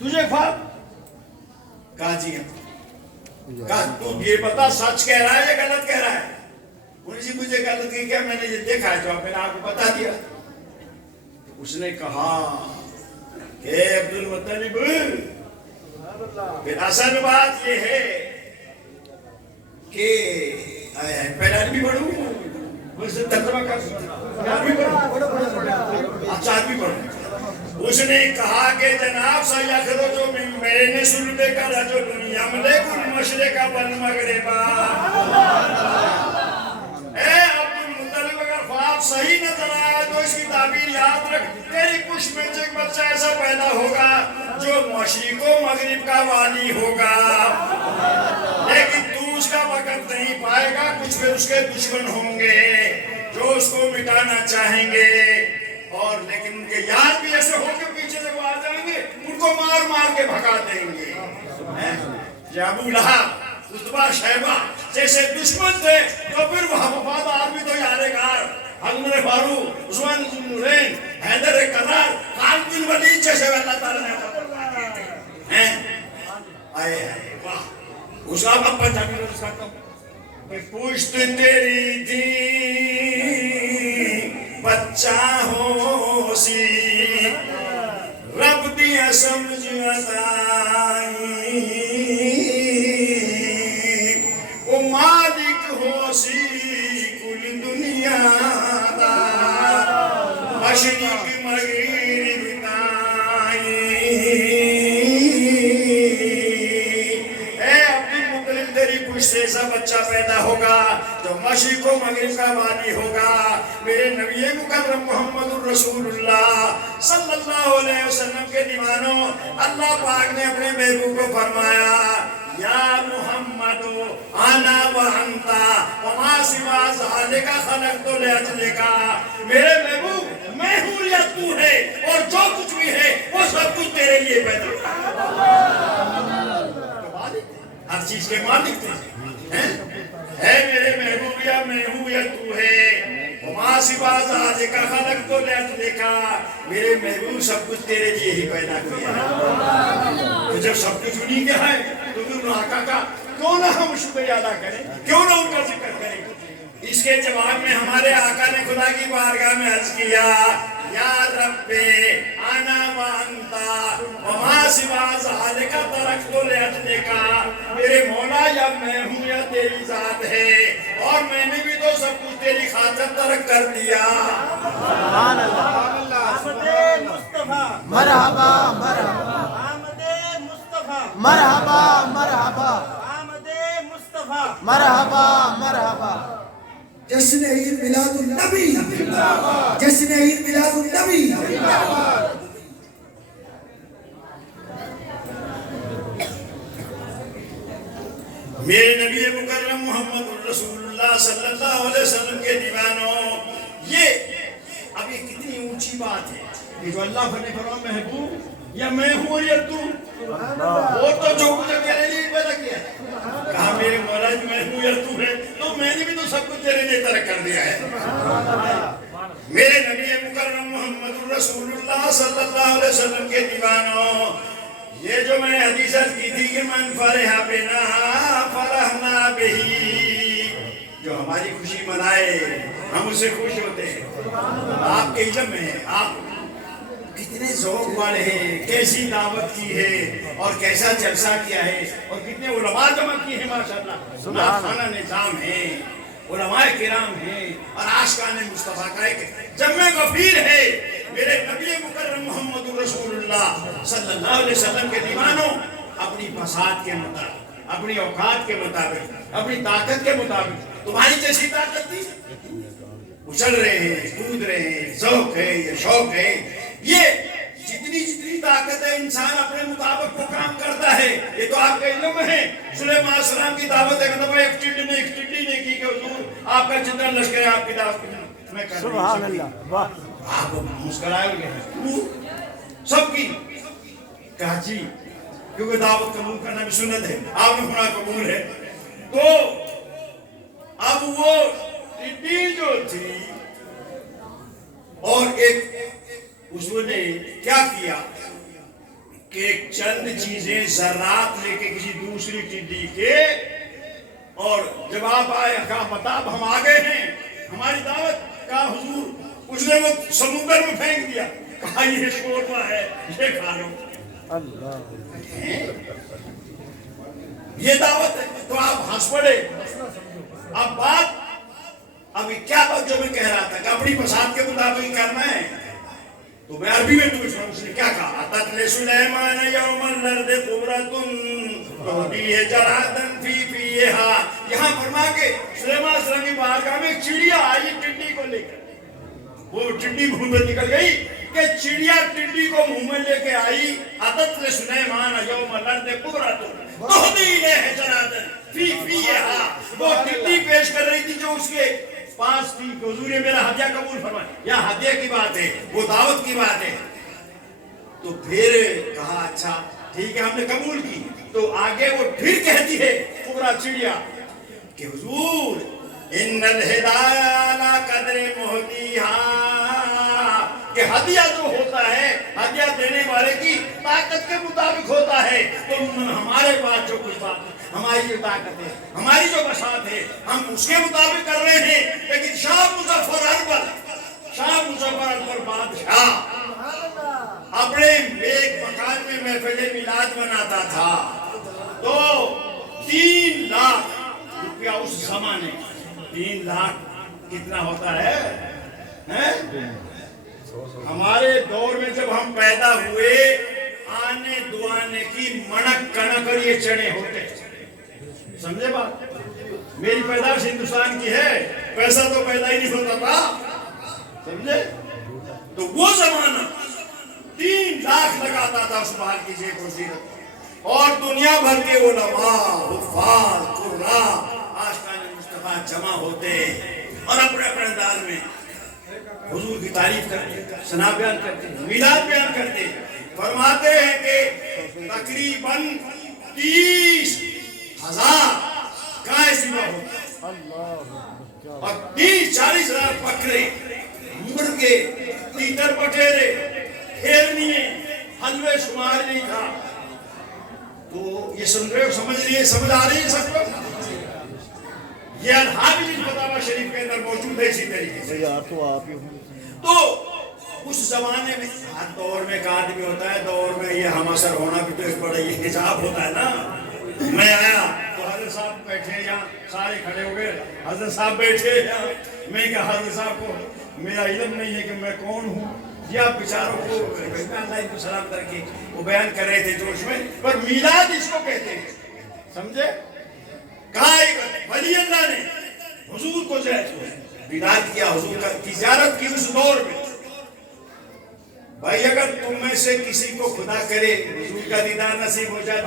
تجھے خواب؟ کہا جی کہا تو یہ بتا سچ کہہ رہا ہے یا غلط کہہ رہا ہے؟ انہوں نے مجھے غلط کی کیا، میں نے یہ دیکھا ہے جو میں نے آپ کو بتا دیا۔ اس نے کہا کہ عبد المطلب پھر اصل بات یہ ہے کہ پہلا بھی پڑھوں ترجمہ کر اچھا بھی پڑھوں۔ اس نے کہا کہ جناب سیخرج من بین صلبک رجل یملک المشرق والمغرب۔ اے عبد المطلب اگر خواب صحیح نظر آیا تو اس کی تعبیر یاد رکھ، تیری پشت میں سے ایک بچہ ایسا پیدا ہوگا جو مشرق و مغرب کا والی ہوگا، لیکن تو اس کا وقت نہیں پائے گا، کچھ پھر اس کے دشمن ہوں گے جو اس کو مٹانا چاہیں گے، اور لیکن ان کے یار بھی ایسے ہو کے پیچھے سے وہ آ جائیں گے، ان کو مار مار کے بھگا دیں گے۔ ابو لہب عتبہ شیبہ جیسے دشمن تھے تو پھر وہ وفادار بھی تو یادگار، عمر فاروق، عثمان بن نورین، حیدر کرار، خالد بن ولید جیسے اللہ تعالیٰ نے آئے واہ۔ اس کا اب پنجابی میں اس کا کہ پشت تیری تھی بچہ ہو سی، رب دیا سمجھ عطائی، وہ مالک ہو سی کل دنیا دا، مشرق مغرب تائی۔ اے عبد المطلب تیری پشت سے ایسا بچہ پیدا ہوگا جو مشرق و مغرب کا والی ہوگا۔ میرے نبی مکرم محمد الرسول اللہ صلی اللہ علیہ وسلم کے دیوانوں، اللہ پاک نے اپنے محبوب کو فرمایا یا محمد انا وانتا وما سوا ذالک خلقت لاجلک۔ میرے محبوب میں ہوں یا تو ہے، اور جو کچھ بھی ہے وہ سب کچھ تیرے لیے پیدا ہر چیز کے مالک تھے۔ اے میرے محبوب یا میں ہوں یا تو ہے، وما سوا ذالک خلقت لاجلک، میرے محبوب سب کچھ تیرے لیے ہی پیدا کیا ہے۔ تو جب سب کچھ انہیں کے ہے تو پھر آقا کا کیوں نہ ہم شکریہ ادا کریں، کیوں نہ ان کا ذکر کریں؟ اس کے جواب میں ہمارے آقا نے خدا کی بارگاہ میں عرض کیا یا رب انا وانتا وما سوا ذالک ترکت لاجلک، میرے مولا یا میں ہوں یا تیری ذات ہے، اور میں نے بھی تو سب کچھ تیری خاطر ترک کر دیا۔ سبحان اللہ۔ آمد مصطفیٰ مرحبا مرحبا، آمد مصطفیٰ مرحبا مرحبا، آمد مصطفیٰ مرحبا مرحبا۔ جشن عید میلاد النبی، جشن عید میلاد النبی۔ میرے نبی مکرم محمد الرسول اللہ صلی اللہ علیہ وسلم کے دیوانوں، یہ اب یہ کتنی اونچی بات ہے کہ جو اللہ نے فرمایا محبوب یا میں ہوں یا تو، وہ تو جو مجھے تیرے لیے پیدا کیا ہے، کہا میرے مولا میں ہوں یا تو ہے، تو میں نے بھی تو سب کچھ تیرے لیے ترک کر دیا ہے۔ میرے نبی مکرم محمد الرسول اللہ صلی اللہ علیہ وسلم کے دیوانوں، یہ جو میں نے حدیث کی تھی کہ من فرح بنا فرحنا بہی، جو ہماری خوشی منائے ہم اسے خوش ہوتے ہیں۔ آپ کے علم میں آپ کتنے ذوق والے ہیں، کیسی دعوت کی ہے اور کیسا جلسہ کیا ہے، اور کتنے علماء جمع کیے ہیں ماشاءاللہ، خانہ نظام ہیں، علماء کرام ہیں، اور عاشقان مصطفیٰ کا ایک جمع غفیر ہے۔ میرے نبی مکرم محمد رسول اللہ صلی اللہ علیہ وسلم کے دیوانوں، اپنی بساط کے مطابق، اپنی اوقات کے مطابق، اپنی طاقت کے مطابق، تمہاری جیسی طاقت تھی، اچھل رہے ہیں، کود رہے ہیں، ذوق ہے، یہ شوق ہے، یہ جتنی طاقت ہے انسان اپنے مطابق وہ کام کرتا ہے۔ یہ تو آپ کا علم ہے۔ سلیمان علیہ السلام کی دعوت ہے کہ ایک ٹڈی نے کی کہ حضور آپ کا جتنا لشکر ہے آپ کی دعوت میں کر رہی ہوں۔ سبحان اللہ، واہ۔ آپ مسکرائے ہوئے سب کی کہا جی، کیونکہ دعوت قبول کرنا بھی سنت ہے، آپ نے ہونا قبول ہے۔ تو اب وہ ٹڈی جو تھی اور ایک اس نے کیا کیا کہ چند چیزیں ذرات لے کے کسی دوسری ٹڈی کے، اور جب آپ آئے کہا مطاب ہم آ گئے ہیں، ہماری دعوت، کہا حضور اس نے وہ سمندر میں پھینک دیا، کہا یہ شوربہ ہے، یہ کھا لو۔ یہ دعوت ہے تو آپ ہنس پڑے۔ اب بات ابھی کیا بات جو میں کہہ رہا تھا کہ اپنی پسند کے مطابق کرنا ہے، تو میں عربی میں تمہیں سنوں، اس نے کیا کہا؟ اتت سلیمان یوم الارض قبرۃ تہدی جرادا فی فیہا، یہاں فرما کے سلیمان علیہ السلام کی بارگاہ میں ایک چڑیا آئی ٹڈی کو لے کر، وہ ٹڈی منہ میں نکل گئی کہ چڑیا ٹڈی کو منہ میں لے کے آئی۔ اتت سلیمان یوم الارض قبرۃ تہدی جرادا فی فیہا، وہ ٹڈی پیش کر رہی تھی جو اس کے پاس تھی کہ حضور نے میرا ہدیہ قبول فرمائے، یا ہدیہ کی بات ہے، وہ دعوت کی بات ہے۔ تو پھر کہا اچھا ٹھیک ہے ہم نے قبول کی، تو آگے وہ پھر کہتی ہے پورا چڑیا کہ حضور ان الہدایہ لا قدر مہدیہا، کہ ہدیہ جو ہوتا ہے ہدیہ دینے والے کی طاقت کے مطابق ہوتا ہے، تو ہمارے پاس جو کچھ بات ہے، ہماری جو طاقت ہے، ہماری جو بساط ہے، ہم اس کے مطابق کر رہے ہیں۔ لیکن شاہ مظفر اکبر بادشاہ اپنے ایک مکان میں محفل میلاد مناتا تھا، تو 3 لاکھ روپیہ اس زمانے، 3 لاکھ کتنا ہوتا ہے؟ ہمارے دور میں جب ہم پیدا ہوئے، آنے دعانے کی منک کنک اور یہ چنے ہوتے، سمجھے بات؟ میری پیدائش ہندوستان کی ہے، پیسہ تو پیدا ہی نہیں ہوتا تھا، سمجھے؟ تو وہ زمانہ 3 لاکھ لگاتا تھا اس مال کی جیب و زینت، اور دنیا بھر کے علماء، حفاظ، قراء، عاشقان مصطفیٰ جمع ہوتے اور اپنے اپنے انداز میں حضور کی تعریف کرتے، ثنا بیان کرتے، میلاد بیان کرتے۔ فرماتے ہیں کہ تقریباً 30,000 گائے ذبح ہوتی اور 30-40 ہزار بکرے، مرغے، تیتر بٹیرے، ہرنیے، حلوے شمار نہیں تھا۔ تو یہ سن رہے ہو، سمجھ رہی ہے، سمجھ آ رہی ہے سب کو؟ یہ الحابیل فتاوی شریف کے اندر موجود ہے اسی طریقے سے۔ تو اس زمانے میں ہر دور میں ایک آدمی ہوتا ہے، دور میں یہ ہم اثر ہونا بھی تو ایک بڑا یہ حجاب ہوتا ہے نا۔ میں آیا تو حضرت صاحب بیٹھے یہاں، سارے کھڑے ہو گئے، حضرت صاحب بیٹھے یہاں، میں کہا حضرت صاحب کو میرا علم نہیں ہے کہ میں کون ہوں، یہ آپ بیچاروں کو اللہ کو سلام کر کے وہ بیان کر رہے تھے جوش میں، پر میلاد اس کو کہتے ہیں، سمجھے؟ کہا ولی اللہ نے حضور کو بیدار کیا، حضور کی زیارت کی اس دور میں۔ بھائی اگر تم میں سے کسی کو خدا کرے حضور کا دیدار نصیب ہو جائے،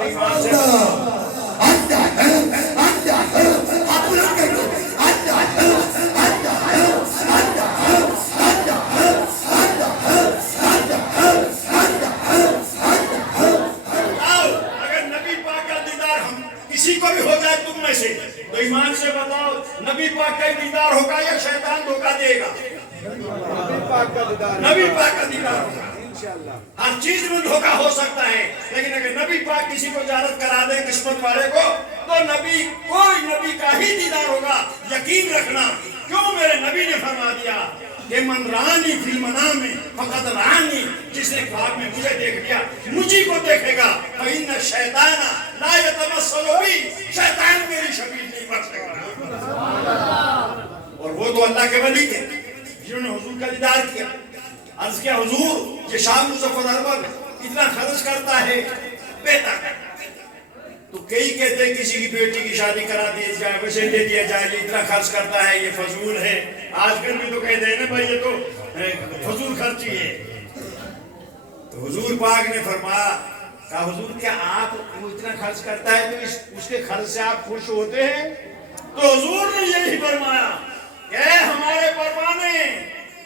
اگر نبی پاک کا دیدار ہم کسی کو بھی ہو جائے تم میں سے، تو ایمان سے بتاؤ نبی پاک کا دیدار ہوگا یا شیطان دھوکہ دے گا؟ نبی پاک کا دیدار ہوگا۔ ہر چیز میں دھوکہ ہو سکتا ہے، لیکن اگر نبی پاک کسی کو زیارت کرا دے قسمت والے کو، تو کوئی نبی کا ہی دیدار ہوگا۔ یقین رکھنا، کیوں میرے نبی نے فرما دیا کہ من رانی فی المنام فقد رانی، جس نے خواب میں مجھے دیکھ لیا مجھے کو دیکھے گا۔ فإن الشیطان لا یتمثل بی، شیطان میری شبیہ نہیں بن سکتا۔ اور وہ تو اللہ کے ولی تھے جنہوں نے حضور کا دیدار کیا۔ عرض کیا حضور یہ شاہ مظفر اکبر اتنا خرچ کرتا ہے بے طاقت، تو کئی کہتے ہیں کسی کی بیٹی کی شادی کرا دی جائے، ویسے دے دیا جائے، یہ اتنا خرچ کرتا ہے، یہ فضول ہے۔ آج کل بھی تو کہتے ہیں نا بھائی یہ تو فضول خرچی ہے۔ تو حضور پاک نے فرمایا، کہا حضور کیا آپ وہ اتنا خرچ کرتا ہے تو اس کے خرچ سے آپ خوش ہوتے ہیں؟ تو حضور نے یہی فرمایا کہ اے ہمارے پروانے،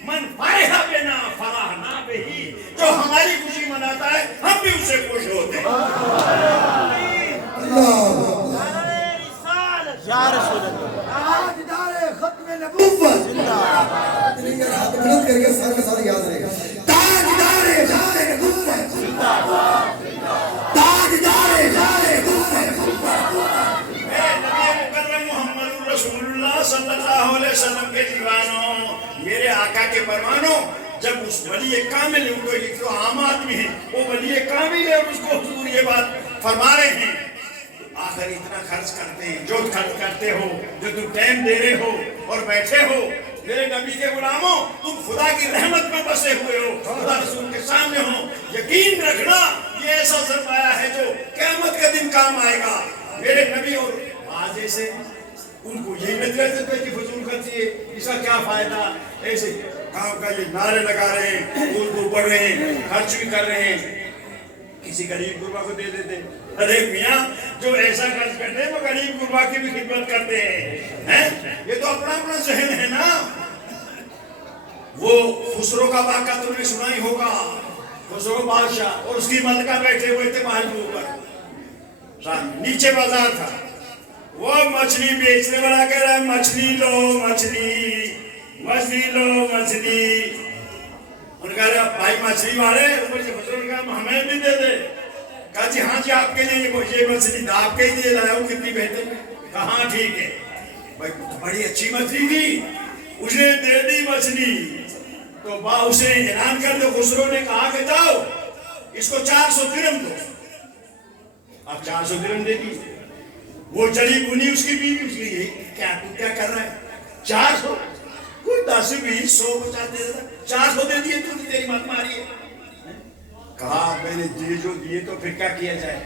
من فرح بنا فرحنا بہی، جو ہماری خوشی مناتا ہے ہم بھی اسے خوش ہوتے ہیں۔ یا رسول اللہ، تاجدار ختم نبوت، ہاتھ بلند کر کے سارے یاد رہے گا، تاجدار ختم نبوت، کے پروانوں جب اس ولی کامل ان کو ایک تو عام آدمی ہے وہ ولی کامل ہے اور اس کو حضور یہ بات فرما رہے ہیں آخر اتنا خرچ کرتے ہیں جو خرچ کرتے ہو جو تم ٹائم دے رہے ہو اور بیٹھے ہو میرے نبی کے غلاموں تم خدا کی رحمت میں بسے ہوئے ہو خدا رسول کے سامنے ہو یقین رکھنا یہ ایسا سرمایہ ہے جو قیامت کے دن کام آئے گا میرے نبی اور آج ایسے ان کو یہی نظر دیتے کہ فضول خرچی ہے اس کا کیا فائدہ ایسے کام کا یہ نعرے لگا رہے ہیں اردو پڑھ رہے ہیں خرچ بھی کر رہے ہیں کسی غریب غربا کو دے دیتے ارے میاں جو ایسا خرچ کرتے ہیں وہ غریب غربا کی بھی خدمت کرتے ہیں یہ تو اپنا اپنا ذہن ہے نا وہ خسرو کا واقعہ تم نے سنا ہی ہوگا خسرو بادشاہ اور اس کی ملکہ بیٹھے ہوئے تھے محل کے اوپر نیچے بازار تھا وہ مچھلی بیچنے والا کہہ رہا ہے مچھلی لو مچھلی مچھلی لو مچھلی ان کہا رہا بھائی مچھلی والے اوپر سے خسرو نے کہا ہمیں بھی دے دے کہا جی ہاں جی آپ کے لیے یہ مچھلی آپ کے لیے لایا ہوں کتنی بہتر کہا ہاں ٹھیک ہے بھائی بڑی اچھی مچھلی تھی اس نے دے دی مچھلی تو اسے اعلان کر دو خسرو نے کہا کہ جاؤ اس کو 400 درہم دو اب 400 درہم دے دی وہ چلی بنی اس کی بیوی اس کی کیا کر رہا ہے 400 کوئی 10 20 100 50 دے دیتا 400 دے دیے تو تیری مت ماری ہے کہا میں نے دیے جو دیے تو پھر کیا کیا جائے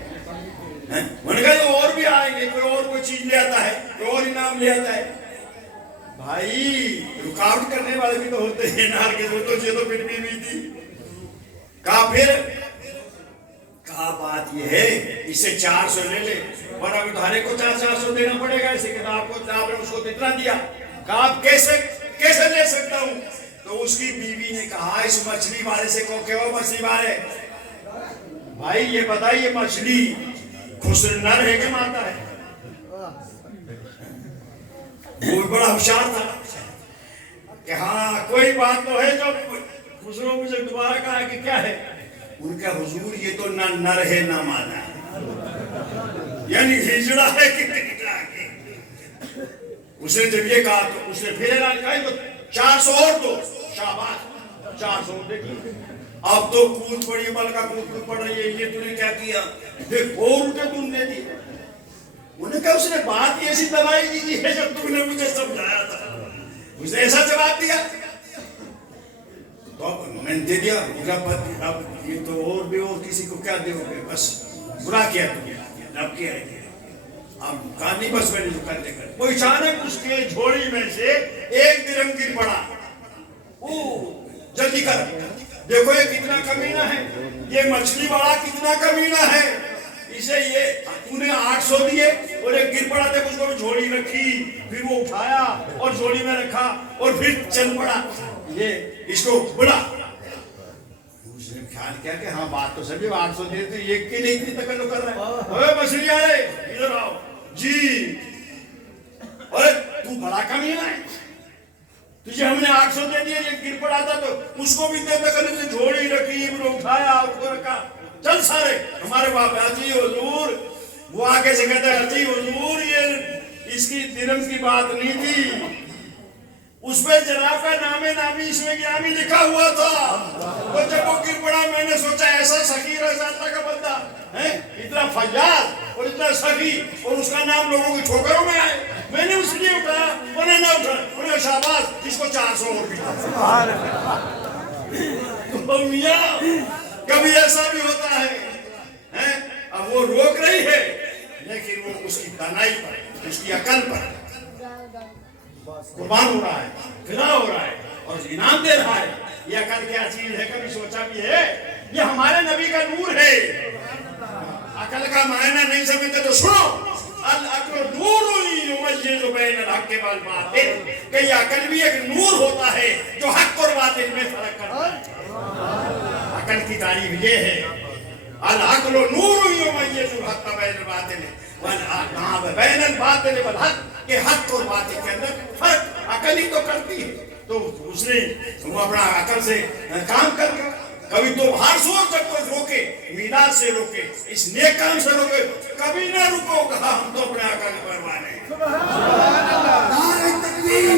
میں نے کہا اور بھی آئیں گے کوئی چیز لے آتا ہے کوئی اور انعام لے آتا ہے بھائی رکاوٹ کرنے والے بھی تو ہوتے ہیں نار کے وہ تو پھر بھی ہوئی تھی کہا بات یہ ہے اسے 400 لے لے ورنہ ادھارے کو 400 دینا پڑے گا اسی کتاب کو آپ نے اس کو اتنا دیا کہا آپ کیسے لے سکتا ہوں تو اس کی بیوی نے کہا اس مچھلی والے سے کو کہ وہ مچھلی والے بھائی یہ بتائیے مچھلی خسر نر ہے کہ ماتا ہے وہ بڑا ہوشیار تھا کہ ہاں کوئی بات تو ہے جو خسرو مجھے دوبارہ کہا کہ کیا ہے ان کا حضور یہ تو نہ نر ہے نہ مادا ہے یعنی ہجڑا ہے کہ ٹکٹا کے اس نے جب یہ کہا تو اس نے پھر اعلان کہا 400 اور دو شاباش 400 دیکھیں اب تو کود پڑی ملکہ کود پڑ رہی ہے یہ تو نے کیا کیا دیکھ اور اٹھے تم نے دی انہوں نے کہا اس نے بات ایسی دلائی دی ہے جب تم نے مجھے سمجھایا تھا اس نے ایسا جواب دیا تو میں نے دے دیا اب یہ تو اور بھی اور کسی کو کیا دے گے بس برا کیا تم نے اب کیا ہے اب کہا نہیں بس میں نے جو کرتے کر وہ اچانک اس کے جھوڑی میں سے 1 درہم گر پڑا جلدی کر دیکھو یہ کتنا کمینہ ہے یہ مچھلی والا کتنا کمینہ ہے اسے یہ تو نے 800 دیے اور ایک گر پڑا تھا اس کو بھی جھوڑی رکھی پھر وہ اٹھایا اور جھوڑی میں رکھا اور پھر چل پڑا یہ اس کو بڑا اس نے خیال کیا کہ ہاں بات تو سبھی 800 دے تو یہ کے لیے اتنی تکلف کر رہا ہے اوے مچھلی والے ادھر آؤ جی ارے تو بڑا کمینہ ہے تجھے ہم نے 800 دے دیا یہ گر پڑا تھا تو اس کو بھی دے تکلف جھوڑی رکھی پھر اٹھایا اور کو رکھا چل سارے ہمارے باپ حاجی حضور وہ آگے سے کہتا ہے حاجی حضور یہ اس کی درہم کی بات نہیں تھی اس پہ جناب کا نامی اس میں گرامی لکھا ہوا تھا اور جب وہ گر پڑا میں نے سوچا ایسا سخی رضا کا بندہ اتنا فیاض اور اتنا سخی اور اس کا نام لوگوں کی ٹھوکروں میں آئے میں نے اس لیے اٹھایا انہیں نہ اٹھا انہیں شاباش اس کو 400 اور بھی تو میاں کبھی ایسا بھی ہوتا ہے اب وہ روک رہی ہے لیکن وہ اس کی دانائی پر اس کی عقل پر قربان ہو رہا ہے فدا ہو رہا ہے اور انعام دے رہا ہے یہ عقل کیا چیز ہے کبھی سوچا بھی ہے یہ ہمارے نبی کا نور ہے عقل کا معنی نہیں سمجھتے تو سنو العقل نور یمیز بین الحق والباطل کہ یہ عقل بھی ایک نور ہوتا ہے جو حق اور باطل میں فرق کرتا ہے عقل کی تعریف یہ ہے العقل نور یمیز الحق بین الباطل بین الباطل والحق کہ حق اور باطل کے اندر فرق عقل ہی تو کرتی ہے تو اس نے وہ اپنا عقل سے کام کر کے کبھی تو ہر سوچ جب کوئی روکے میلاد سے روکے اس نیک کام سے روکے کبھی نہ رکو کہا ہم تو اپنے عقل پر مانے نعرہ تکبیر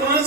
5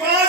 5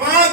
5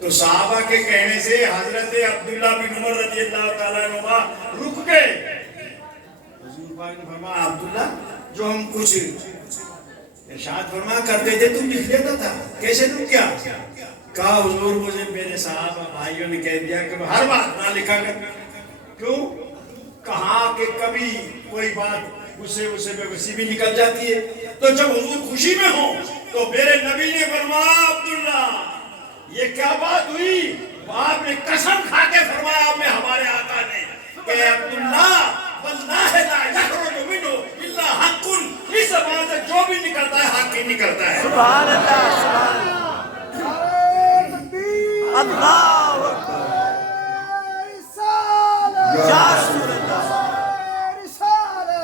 تو صحابہ کے کہنے سے حضرت عبداللہ بن عمر رضی اللہ تعالیٰ عنہ رک گئے. حضور پاک نے فرمایا عبداللہ جو ہم کچھ ارشاد فرما کرتے تھے تم لکھ لیتا تھا, کیسے رک گیا؟ کہا حضور مجھے میرے صحابہ بھائیوں نے کہہ دیا کہ ہر بات نہ لکھا کر. کیوں؟ کہا کہ کبھی کوئی بات اسے میں وسی بھی نکل جاتی ہے. تو جب حضور خوشی میں ہوں تو میرے نبی نے فرمایا عبداللہ یہ کیا بات ہوئی؟ آپ نے قسم کھا کے فرمایا آپ نے ہمارے آقا نے کہ عبداللہ واللہ لا یخرج منہ الا حق, اس زبان سے جو بھی نکلتا ہے حق ہی نکلتا ہے. سبحان اللہ, سبحان اللہ, یا رسول اللہ,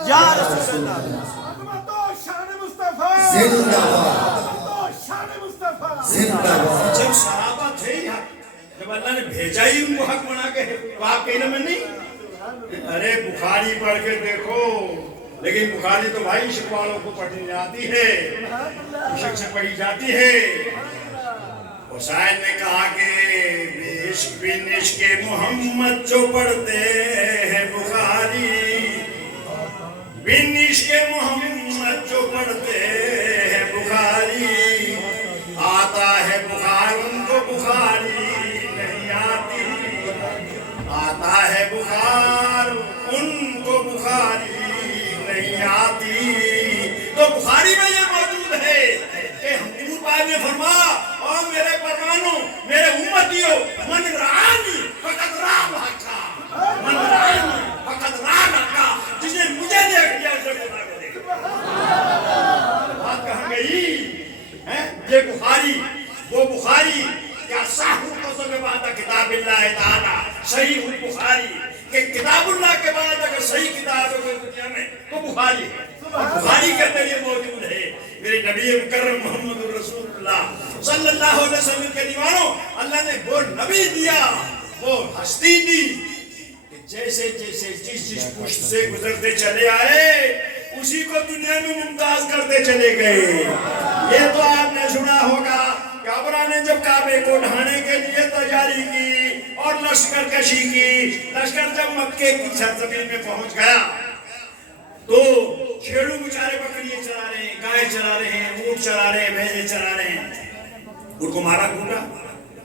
یا رسول اللہ. زندہ باد, زندہ باد. جب صحابہ تھے ہی حق, جب اللہ نے بھیجا ہی ان کو حق بنا کے, تو آپ کہنا میں نہیں. ارے بخاری پڑھ کے دیکھو, لیکن بخاری تو بھائی عشق والوں کو پڑھنی جاتی ہے, عشق سے پڑھی جاتی ہے. اور شاعر نے کہا کہ عشق بن عشق محمد جو پڑھتے ہیں بخاری, بن عشق محمد جو پڑھتے ہیں بخاری, آتا ہے بخار ان کو بخاری نہیں آتی, آتا ہے بخار ان کو بخاری نہیں آتی. تو بخاری میں یہ موجود ہے کہ حضور پاک نے فرمایا اور میرے پروانوں, میرے امتیوں, من رآنی فقط رآ الحق, من رآنی فقط رآ الحق, جس نے مجھے دیکھ لیا اسے خدا کو دیکھ لیا. بات کہاں گئی؟ یہ بخاری, وہ بخاری کیا صاحب قصر کے بعد کتاب اللہ تعالی صحیح البخاری, کہ کتاب اللہ کے بعد اگر صحیح کتاب ہے دنیا میں تو بخاری ہے. بخاری کے اندر یہ موجود ہے. میرے نبی مکرم محمد الرسول اللہ صلی اللہ علیہ وسلم کے دیوانوں, اللہ نے وہ نبی دیا, وہ ہستی دی کہ جیسے جیسے جس پشت سے گزرتے چلے آئے اسی کو دنیا میں ممتاز کرتے چلے گئے. یہ تو آپ نے سنا ہوگا کعبہ نے جب کعبے کو ڈھانے کے لیے تیاری کی اور لشکر کشی کی, لشکر جب مکے کی سرزمین میں پہنچ گیا تو چھیڑو بیچارے بکریے چلا رہے ہیں, گائے چلا رہے ہیں, اونٹ چلا رہے ہیں, بھینسیں چلا رہے ہیں. ان کو مارا کوٹا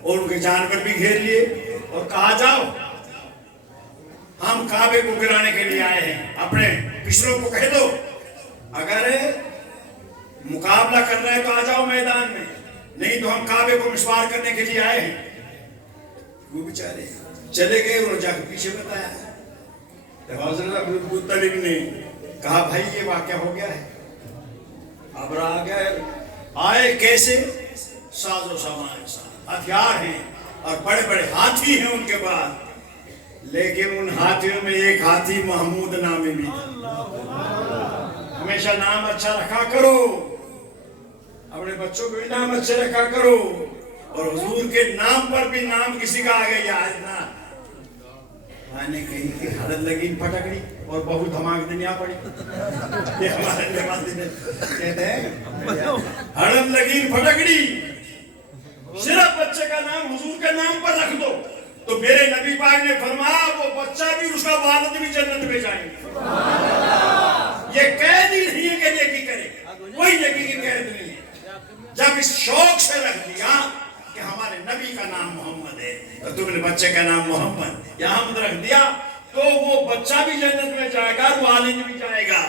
اور ان کے جانور بھی گھیر لیے اور کہا جاؤ ہم کعبے کو گرانے کے لیے آئے ہیں, اپنے پچھلوں کو کہہ دو اگر مقابلہ کر رہے ہیں تو آ جاؤ میدان میں, نہیں تو ہم کعبے کو مسمار کرنے کے لیے آئے ہیں. وہ بیچارے چلے گئے اور جا کے پیچھے بتایا. حضرت ابو طالب نے کہا بھائی یہ واقعہ ہو گیا ہے, ابرا آ گیا ہے. آئے کیسے؟ ساز و سامان, ہتھیار ہیں اور بڑے بڑے ہاتھی ہیں ان کے پاس, لیکن ان ہاتھیوں میں ایک ہاتھی محمود نامی بھی تھا. ہمیشہ نام اچھا رکھا کرو, اپنے بچوں کو بھی نام اچھے رکھا کرو, اور حضور کے نام پر بھی نام کسی کا آ گیا آج نہ میں نے کہی کہ حالت لگی پھٹکڑی اور بہت دھماک دنیا پڑی. یہ ہمارے لباس دن کہتے ہیں حالت لگی پھٹکڑی, صرف بچے کا نام حضور کے نام پر رکھ دو تو میرے نبی پاک نے فرمایا وہ بچہ بھی اس کا والد بھی جنت میں جائیں گے. یہ قید ہی نہیں ہے کہ نیکی کرے, کوئی نیکی کی قید نہیں ہے. جب اس شوق سے رکھ دیا کہ ہمارے نبی کا نام محمد ہے اور تم نے بچے کا نام محمد یا حمد رکھ دیا تو وہ بچہ بھی جنت میں جائے گا, والد بھی جائے گا.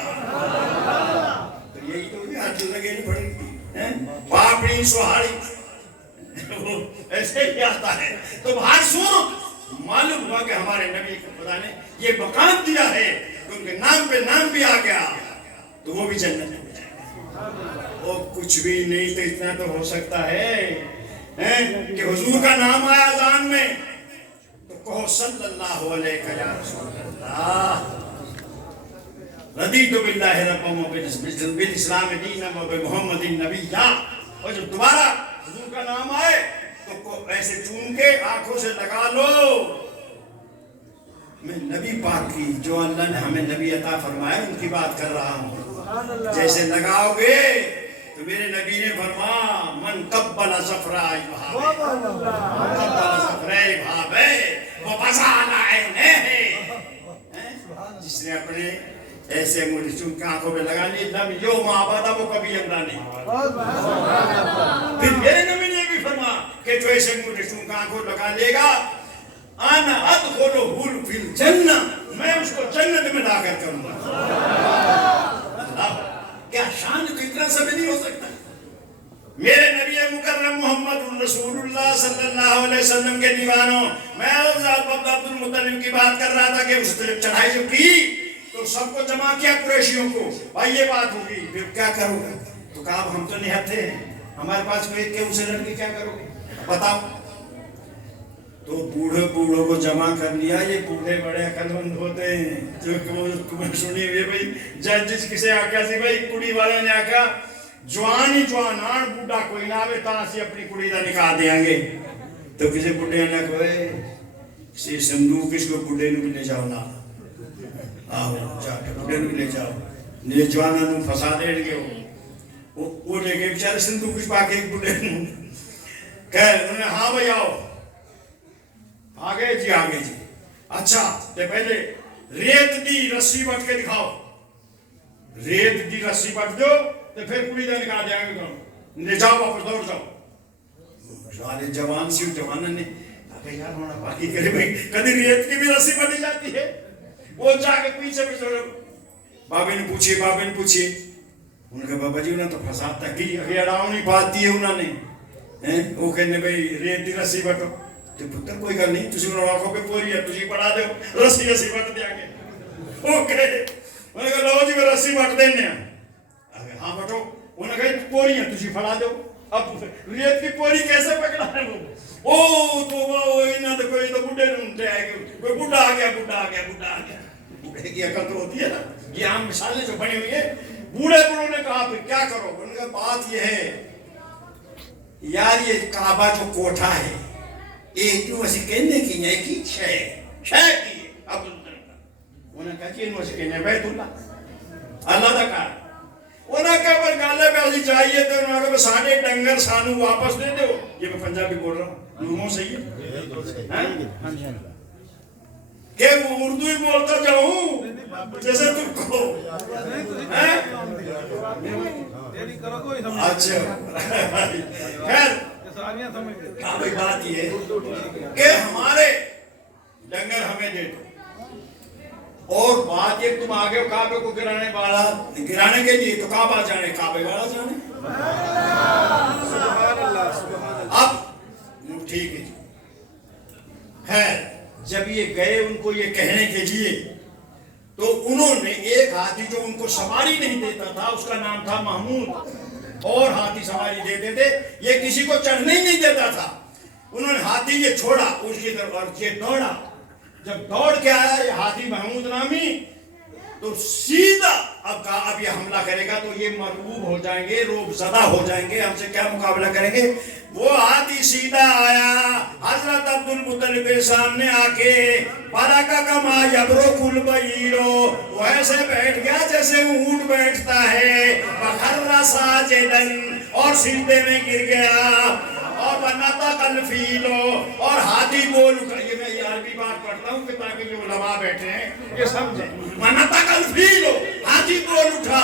تو یہی تو ہاتھ لگے نہیں پڑے گی, پاپڑی سوہاری ایسے ہی آتا ہے. تو ہر صورت معلوم ہوا کہ ہمارے نبی کو خدا نے یہ مقام دیا ہے کہ ان کے نام پہ نام بھی آ گیا تو وہ بھی جنت میں جائے گا. وہ کچھ بھی نہیں تو اتنا تو ہو سکتا ہے کہ حضور کا نام آیا اذان میں تو کہو صلی اللہ علیہ یا رسول اللہ, رضیت باللہ ربا وبالاسلام دینا وبمحمد نبیا. اور جب دوبارہ حضور کا نام آئے تو ایسے چون کے آنکھوں سے لگا لو میں نبی پاک کی جو اللہ نے ہمیں نبی عطا فرمایا ان کی بات کر رہا ہوں. جیسے لگاؤ گے تو میرے نبی نے فرمایا من قبل زفراء بھابے وہ بزال عینیہ، جس نے اپنے ایسے مرچوں کی آنکھوں پہ لگا لی لم یوم آبادا وہ کبھی اندھا نہیں۔ پھر میرے نبی نے بھی فرمایا کہ جو ایسے مرچوں کی آنکھوں لگا لے گا انا ادخلہ فی الجنہ، میں اس کو جنت میں داخل کروں گا۔ کیا شان کو اتنا سب نہیں ہو سکتا؟ میرے نبی مکرم محمد رسول اللہ صلی اللہ علیہ وسلم کے دیوانوں، میں حضرت عبد المطلب کی بات کر رہا تھا کہ اس نے چڑھائی جب کی تو سب کو جمع کیا قریشیوں کو، بھائی یہ بات ہوگی پھر کیا کرو گے؟ تو کہا ہم تو نہتے ہیں، ہمارے پاس کوئی کہ اسے لڑ کے کیا کرو گے بتاؤ؟ تو بوڑھوں کو جمع کر لیا۔ یہ بوڑھے بڑے عقل مند ہوتے ہیں جو تمہیں سنی ہوئی بھائی جج کسے آکھا سی بھائی کڑی والے نے آکھا جوانی جوانان بوڑھا کوئی نہ آوے تا اسی اپنی کڑی دا نکاح دیاں گے۔ تو کسی بوڑھے نے کہے کسی صندوق اس کو بوڑھے نو بھی لے جاؤ نا، آؤ جا کے بوڑھے نو بھی لے جاؤ، یہ جوانان نو پھنسا دیں گے۔ وہ لے کے بیچارے صندوق اس پاکے ایک بوڑھے نو کہہ انہوں نے ہاں بھائی آؤ، آگے جی آگے جی، اچھا تے پہلے ریت دی رسی بٹ کے دکھاؤ، ریت دی رسی بٹ دو تے پھر کڑی دا نکاح دیا گے، لے جاؤ واپس دوڑ جاؤ۔ سارے جوان سی جوانوں نے کہا یار ہونا باقی کرے بھائی کدی ریت کی بھی رسی بنی جاتی ہے۔ وہ جا کے پیچھے بابے نے پوچھے انہوں نے کہا بابا جی انہوں نے تو فساد تک کی اگے اڑاؤ نہیں بات دی ہے انہوں نے، وہ کہنے بھائی ریت دی رسی بٹو، تو پتر کوئی گل نہیں تسی انہوں آنکھوں پہ پوری ہے تسی پڑھا دو رسی بٹ دیا گے۔ اوکے انہوں نے کہا لو جی میں رسی بٹ دینے ہیں، ہاں بٹو، انہوں نے کہا پوری ہے تسی پڑھا دو۔ اب ریت کی پوری کیسے پکڑا ہے وہ تو وہ انہوں نے کوئی تو بڑھے نونتے آئے گے، کوئی بڑھا آ گیا بڑھے کی عقل تو ہوتی ہے نا، یہ عام مثالیں جو بنی ہوئی ہیں۔ بوڑھے نے کہا پھر کیا کرو؟ انہوں نے کہا بات یہ ہے یار یہ کعبہ جو کوٹھا ہے ایک نو اسی کہنے کی نہیں کی چھے کی عبد المطلب، انہوں نے کہا کہ انہوں اسی کہنے بیت اللہ اللہ دا کہا، انہوں نے کہا پر گالے پہ اسی چاہیے تو انہوں نے کہا ساڑھے ڈنگر سانو واپس دے دو۔ یہ میں پنجابی بول رہا ہوں، لوگوں صحیح ہے کہ وہ اردو ہی بولتا جاؤں جیسے تم کو، اچھا خیر کہا بھئی بات یہ ہے کہ ہمارے ڈنگر ہمیں دے دو، اور بات یہ تم آگے کعبے کو گرانے کے لیے تو کعبہ جانے کعبے والا جانے۔ اب ٹھیک ہے جی، خیر جب یہ گئے ان کو یہ کہنے کے لیے تو انہوں نے ایک ہاتھی جو ان کو سواری نہیں دیتا تھا اس کا نام تھا محمود، اور ہاتھی سواری دیتے تھے، یہ کسی کو چڑھنے ہی نہیں دیتا تھا۔ انہوں نے ہاتھی یہ چھوڑا اس کی طرف اور یہ دوڑا، جب دوڑ کے آیا یہ ہاتھی محمود نامی تو سیدھا اب کہا اب یہ حملہ کرے گا تو یہ مرعوب ہو جائیں گے، روب زدہ ہو جائیں گے، ہم سے کیا مقابلہ کریں گے۔ وہ ہاتھی سیدھا آیا حضرت عبد المطلب کے سامنے آ کے بَرَكَ كَمَا يَبْرُكُ الْبَعِيرُ، وہ ایسے بیٹھ گیا جیسے اونٹ بیٹھتا ہے، وَخَرَّ سَاجِدًا، اور سجدے میں گر گیا، اور وَنَطَقَ الْفِيلُ، اور ہاتھی بول اٹھا۔ یہ میں عربی بات پڑھتا ہوں کہ تاکہ جو علماء بیٹھے ہیں یہ سمجھیں۔ وَنَطَقَ الْفِيلُ، ہاتھی بول اٹھا،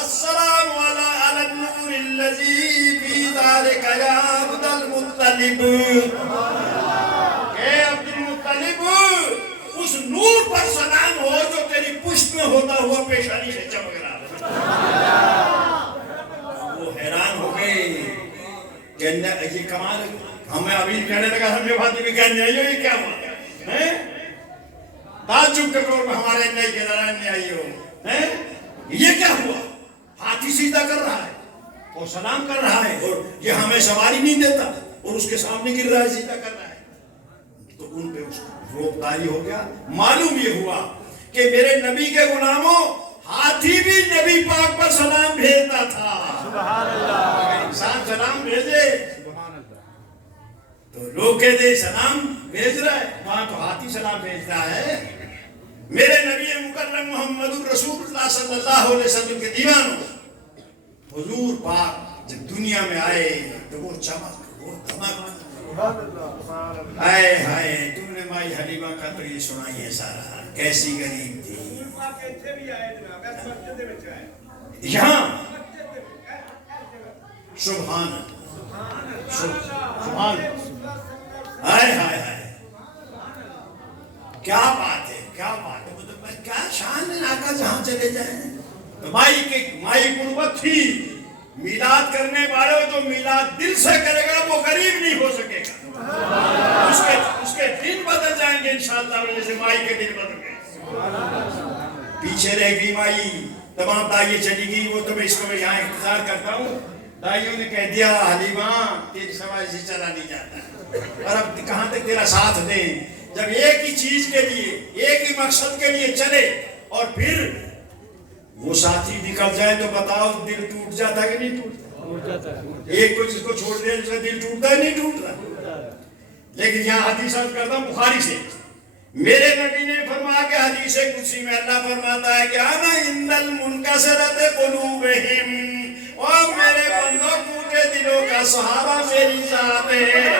السلام علی النور الذی فی ذالک یا عبد المطلب، اے عبد المطلب اس نور پر سلام ہو جو تیری پشت میں ہوتا ہوا پیشانی سے چمک رہا ہے۔ وہ حیران ہو گئے کہ یہ کمال، ہمیں ابھی کہنے لگا ہم یہ بات بھی کہنے آئی ہو، یہ کیا ہوا ہے؟ تعجب کے طور پر ہمارے نئے کے ذرا نہیں آئی ہو، یہ کیا ہوا؟ ہاتھی سیدھا کر رہا ہے اور سلام کر رہا ہے اور یہ ہمیں سواری نہیں دیتا اور اس کے سامنے گر رہا ہے سیدھا کر رہا ہے۔ تو ان پہ اس کو روب طاری ہو گیا۔ معلوم یہ ہوا کہ میرے نبی کے غلاموں ہاتھی بھی نبی پاک پر سلام بھیجتا تھا۔ سبحان اللہ۔ اگر انسان سلام بھیجے تو لوگ کہتے ہیں سلام بھیج رہا ہے، وہاں تو ہاتھی سلام بھیج رہا ہے۔ میرے نبی مکرم محمد رسول اللہ صلی اللہ علیہ وسلم کے دیوانوں، حضور پاک جب دنیا میں آئے تو وہ چمک وہ دمک آئے ہائے تم نے مائی حلیمہ کا تو یہ سنائی ہے سارا کیسی غریب تھی یہاں سبحان سبحان ہائے ہائے ہائے کیا بات ہے کیا بات ہے مطلب کیا شان ہے آقا جہاں چلے جائیں تو مائی قربت تھی میلاد کرنے والوں جو میلاد دل سے کرے گا وہ غریب نہیں ہو سکے گا اس کے دن بدل جائیں گے انشاءاللہ جیسے مائی کے دن بدل گئے پیچھے رہ گئی مائی تمام دائیں چلی گئی وہ تو میں اس کو میں یہاں انتظار کرتا ہوں دائیوں نے کہہ دیا حلیمہ تیری سواری سے چلا نہیں جاتا اور اب کہاں تک تیرا ساتھ دیں جب ایک ہی چیز کے لیے ایک ہی مقصد کے لیے چلے اور پھر وہ ساتھی نکل جائے تو بتاؤ دل ٹوٹ جاتا کہ نہیں ٹوٹ جاتا ایک کو جس کو چھوڑ دیا جس کا دل ٹوٹتا ہے نہیں ٹوٹتا لیکن یہاں حدیث عرض کرتا ہوں بخاری سے میرے نبی نے فرمایا کہ حدیث قدسی میں اللہ فرماتا ہے کہ انا عند المنکسرۃ قلوبہم اور میرے بندوں ٹوٹے دلوں کا سہارا میری ذات ہے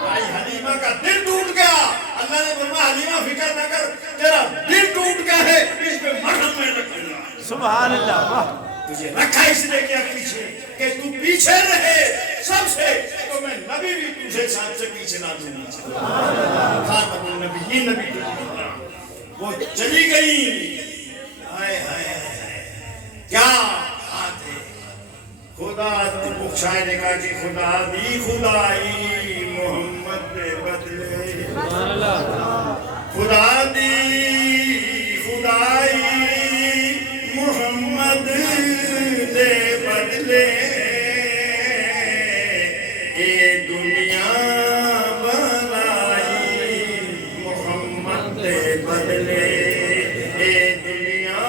بھائی حلیمہ کا دل ٹوٹ گیا اللہ نے فرمایا حلیمہ فکر نہ کر تیرا دل ٹوٹ گیا ہے اس میں مرہم میں رکھنا سبحان اللہ تجھے رکھا اس لیے کیا پیچھے کہ تو پیچھے رہے سب سے تو میں نبی بھی تجھے ساتھ سے پیچھے نہ دوں خاتم النبی یہ نبی وہ چلی گئی ہائے ہائے کیا بات ہے خدا بخشائے نے کہا کہ خدا دی خدائی محمد نے بدلے خدا دی خدائی محمد نے بدلے اے دنیا بنائی محمد نے بدلے اے دنیا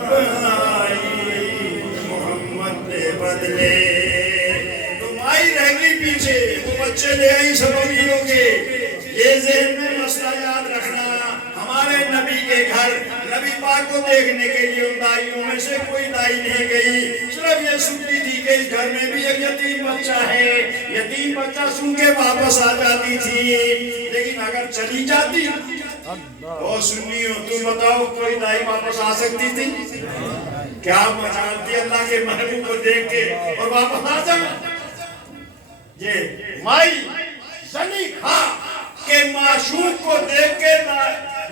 بنائی محمد نے بدلے تم آئی رہ گئی پیچھے وہ بچے لے آئی سب امیروں کے یہ ذہن میں مسئلہ یاد رکھنا ہمارے نبی کے گھر نبی پاک کو دیکھنے کے لیے ان دائیوں میں سے کوئی دائی نہیں گئی صرف یہ سنتی تھی کہ اس گھر میں بھی ایک یتیم بچہ ہے یتیم بچہ سن کے واپس آ جاتی تھی لیکن اگر چلی جاتی تو سنی ہو تم بتاؤ کوئی دائی واپس آ سکتی تھی کیا مجالتی اللہ کے محبوب کو دیکھ کے اور واپس آ جائے یہ مائی زنی کھا کہ معشوق کو دیکھ کے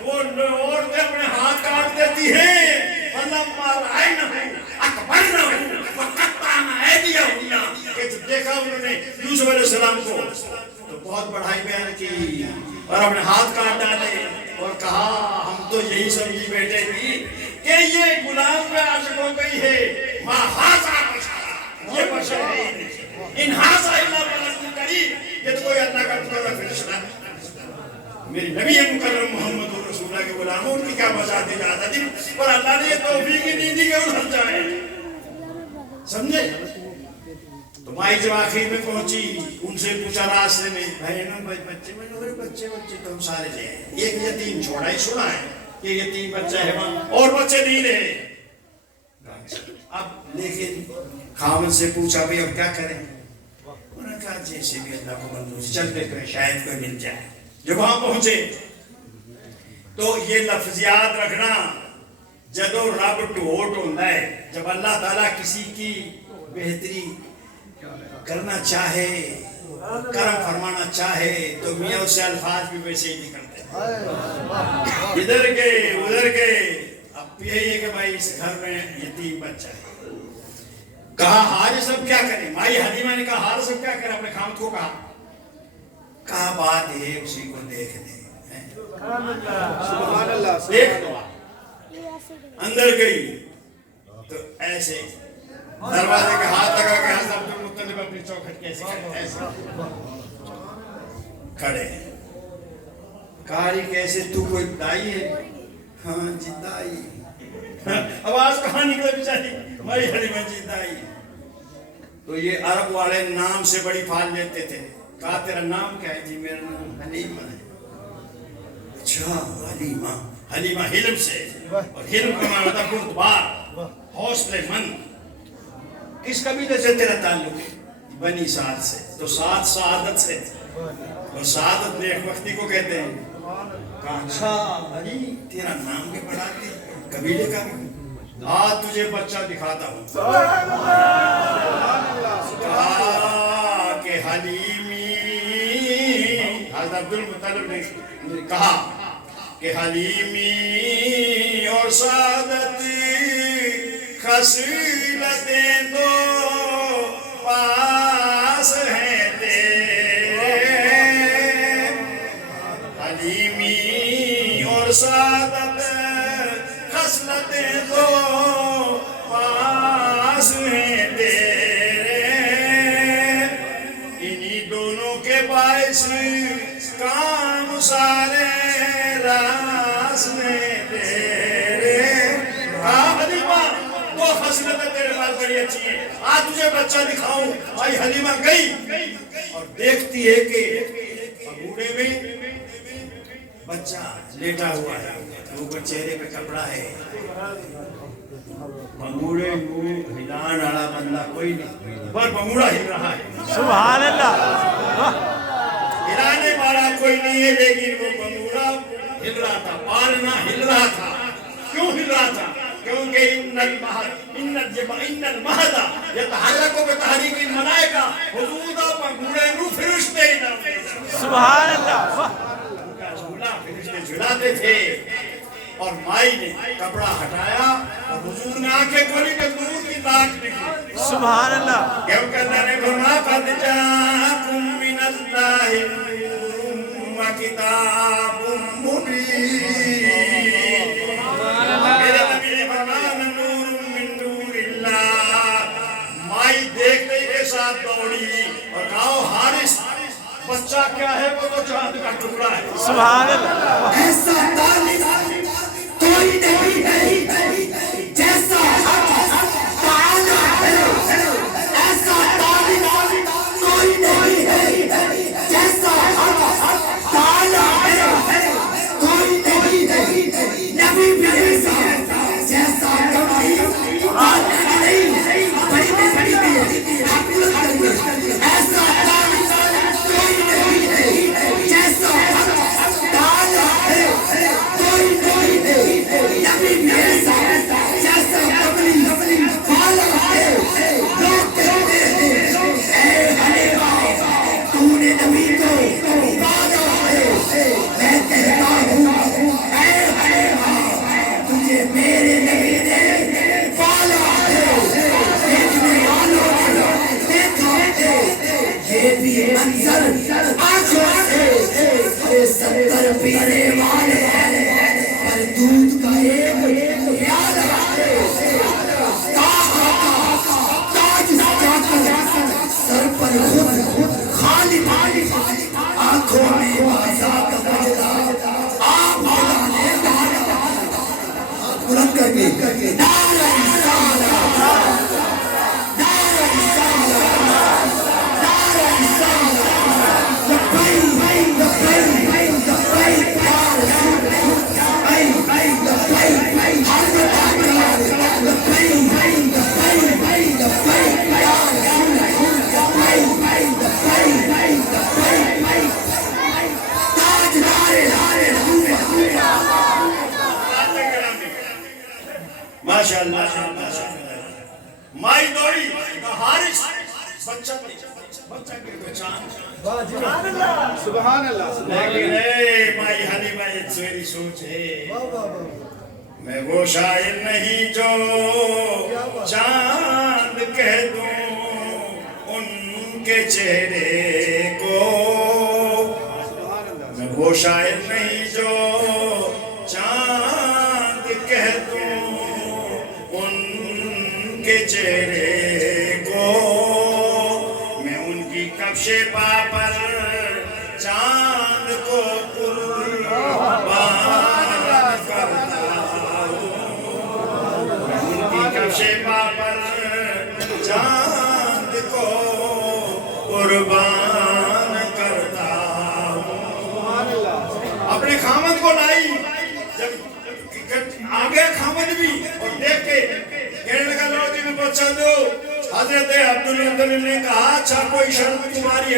وہ عورتیں اپنے ہاتھ کاٹ دیتی ہیں فَلَمَّا رَأَيْنَهُ أَكْبَرْنَهُ وَقَطَّعْنَ أَيْدِيَهُنَّ کہ جب دیکھا انہوں نے یوسف علیہ السلام کو تو بہت بڑھائی بیان کی اور اپنے ہاتھ کاٹ ڈالے اور کہا ہم تو یہی سمجھی بیٹھے تھی کہ یہ غلام پہ عاشق ہو گئی ہے مَا هَذَا بَشَرٌ یہ بشر ہے ان هَذَا إِلَّا مَلَكٌ كَرِيمٌ یہ تو کوئی اللہ کا مقرر فرشتہ میری نبی مکرم محمد رسول اللہ کے غلاموں ان کی کیا بچاتے جاتا تھی اور اللہ نے یہ توفیق ہی نہیں دی کہ ادھر جائے سمجھے تو مائی جب آخر میں پہنچی ان سے پوچھا راستے میں بچے میں بچے تو ہم سارے لے ایک یتیم چھوڑا ہی سنا ہے کہ یتیم بچہ ہے وہاں اور بچے نہیں رہے اب لیکن خاوند سے پوچھا بھی اب کیا کریں انہوں نے کہا جیسے بھی اللہ کو منظور چلتے کریں شاید کوئی مل جائے جب وہاں پہنچے تو یہ لفظ یاد رکھنا جدو رب ٹوٹ ہوتا ہے جب اللہ تعالیٰ کسی کی بہتری کرنا چاہے کرم فرمانا چاہے تو میاں اس سے الفاظ بھی ویسے ہی نکلتے ہیں ادھر گئے ادھر گئے اب یہی ہے کہ بھائی اس گھر میں یتیم بچہ ہے کہا حارث اب کیا کریں مائی حلیمہ نے کہا حارث اب کیا کریں اپنے خامد کو کہا بات ہے اسی کو دیکھ دیں سبحان اللہ دیکھ دو اندر گئی تو ایسے دروازے کا ہاتھ لگا کہ حضرت عبد المطلب اپنی چوکھٹ کیسے کرتے ایسے کھڑے کاری کیسے تو کوئی دائی ہے ہاں جی دائی آواز کہاں نکلے بیچاری مائی حلیمہ جی دائی تو یہ عرب والے نام سے بڑی پھال لیتے تھے کہا تیرا نام کیا ہے جی میرا نام حلیمہ ہے اچھا حلیمہ حلم سے اور حلم کا معنی ہوتا ہے بردبار حوصلے مند کس قبیلے سے تیرا تعلق ہے؟ بنی سعد سے. تو سعد سعادت سے. اور سعادت نیک وقتی کو کہتے ہیں. کہا اچھا علی تیرا نام بھی پڑھا کے قبیلے کا بھی. آج تجھے بچہ دکھاتا ہوں. کہا کہ حلیمی حضرت عبدالمطلب نے کہا کہ حلیمی اور سعادت خصلتیں دو پاس ہیں تیرے. حلیمی اور سعادت خصلتیں دو پاس ہیں تیرے. انہی دونوں کے باعث کام سارے راز میں تیرے. حلیمہ دو خصلتیں تیرے پاس بڑی اچھی ہیں, آج تجھے بچہ دکھاؤں. بھائی حلیمہ گئی اور دیکھتی ہے کہ انگوڑے میں بچہ لیٹا ہوا ہے, اوپر چہرے پہ کپڑا ہے. بنگوڑے ہلان والا بندہ کوئی نہیں, پر بنگوڑا ہل رہا ہے. سبحان اللہ. ہلانے والا کوئی نہیں ہے, لیکن وہ بنگوڑا ہل رہا تھا, پالنا ہل رہا تھا. کیوں ہل رہا تھا؟ کیونکہ ان المہد یتحرک بتحریک الملائکہ. حضور دا بنگوڑے نو فرشتے سبحان اللہ. فرشتے جھلاتے تھے. اور مائی نے کپڑا ہٹایا اور حضور نے آنکھیں کھولی کہ نور کی ناک نکلی. سبحان اللہ. کیونکہ اللہ نے فرمایا قد جاءکم من اللہ نور و کتاب مبین. میرے نبی نے فرمایا نور من نور اللہ. مائی دیکھتے کے ساتھ دوڑی اور کہا حارث بچہ کیا ہے؟ وہ تو چاند کا ٹکڑا ہے. سبحان اللہ. ایسا طالب کوئی نہیں ہے جیسا تعالیٰ ہے. ایسا طالب کوئی نہیں ہے جیسا تعالیٰ ہے. کوئی نہیں ہے نبی بھی ایسا جیسا کبھی نہیں. بڑی بڑی ایسا طالب کوئی نہیں ہے جیسا تعالیٰ ہے. کوئی نہیں ہے نبی بھی ایسا جیسا کبھی تعالیٰ ہے. لوگ کہتے ہیں اے حلیمہ تو نے نبی کو پالا ہے. میں کہتا ہوں اے حلیمہ تجھے میرے نبی نے پالا ہے. دیکھنے والوں نے دیکھا ہے یہ بھی منظر آنکھوں سے 70 پینے والے پر دودھ کا ایک یاد ہے. تاج سجا کر سر پر خود خالی آنکھوں میں بازا کا بجلا آپ بلانے والا بلند کر کے نعرہ رسالت نعرہ رسالت نعرہ رسالت لبیک لبیک لبیک یا رسول لبیک لبیک حضرت اکرم لبیک لبیک لبیک یا رسول لبیک لبیک لبیک تاجدار ماشاء اللہ. مائی دوڑی حارث بچہ کے پہچان. سبحان اللہ. لیکن اے مائی حلیمہ یہ تیری سوچ ہے, میں وہ شاعر نہیں جو چاند کہہ دوں ان کے چہرے کو. میں وہ شاعر نہیں جو چاند کہہ دوں ان کے چہرے کو. میں ان کی کفش پا پر چاند کو قربان کرتا ہوں. میں ان کی کفش پا پر چاند کو قربان کرتا ہوں. اپنے خامد کو لائی, جب آگے خامد بھی اور دیکھ کے کہنے لگا لو جی میں بچہ دو. حضرت عبدالمطلب نے کہا اچھا کوئی شرط تمہاری ہے